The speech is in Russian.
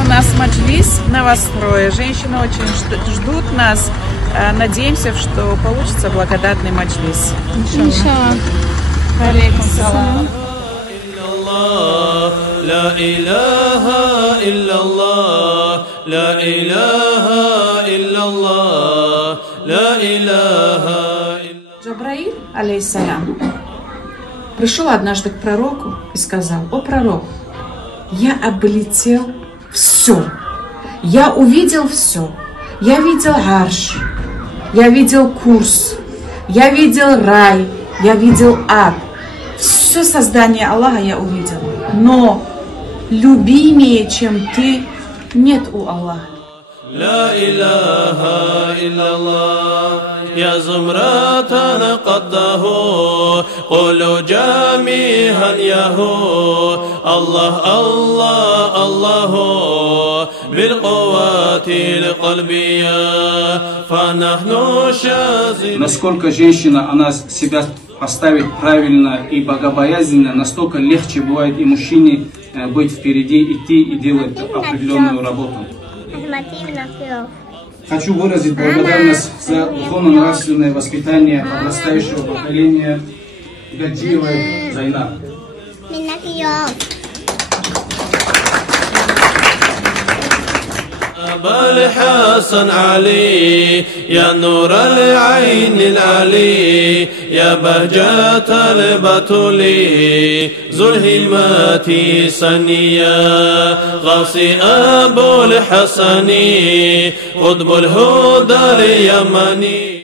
у нас маджлис новострое. Женщины очень ждут нас. Надеемся, что получится благодатный маджлис. Иншаллах. Алейкум салам. لا إله إلا الله لا إله إلا الله لا إله إلا Джабраиль, алейхиссалям, пришел однажды к пророку и сказал: «О пророк, я облетел все, я увидел все, я видел арш, я видел курс, я видел рай, я видел ад, все создание Аллаха я увидел, но любимее, чем ты, нет у Аллаха». لا إله إلا الله يا زمرة نقضه قولوا جميعا يهو الله الله الله بالقوات القلبية فنحن شاذلون. Насколько женщина, она себя поставит правильно и богобоязненно, настолько легче бывает и мужчине быть впереди, идти и делать определенную работу. Хочу выразить благодарность за духовно-нравственное воспитание подрастающего поколения Гаджиевой Зайнаб. أبا الحسن علي يا نور العين العلي يا بهجة البتولي ذو الهمة سنيا غاصي أبو الحسن قطب الهدى اليمني.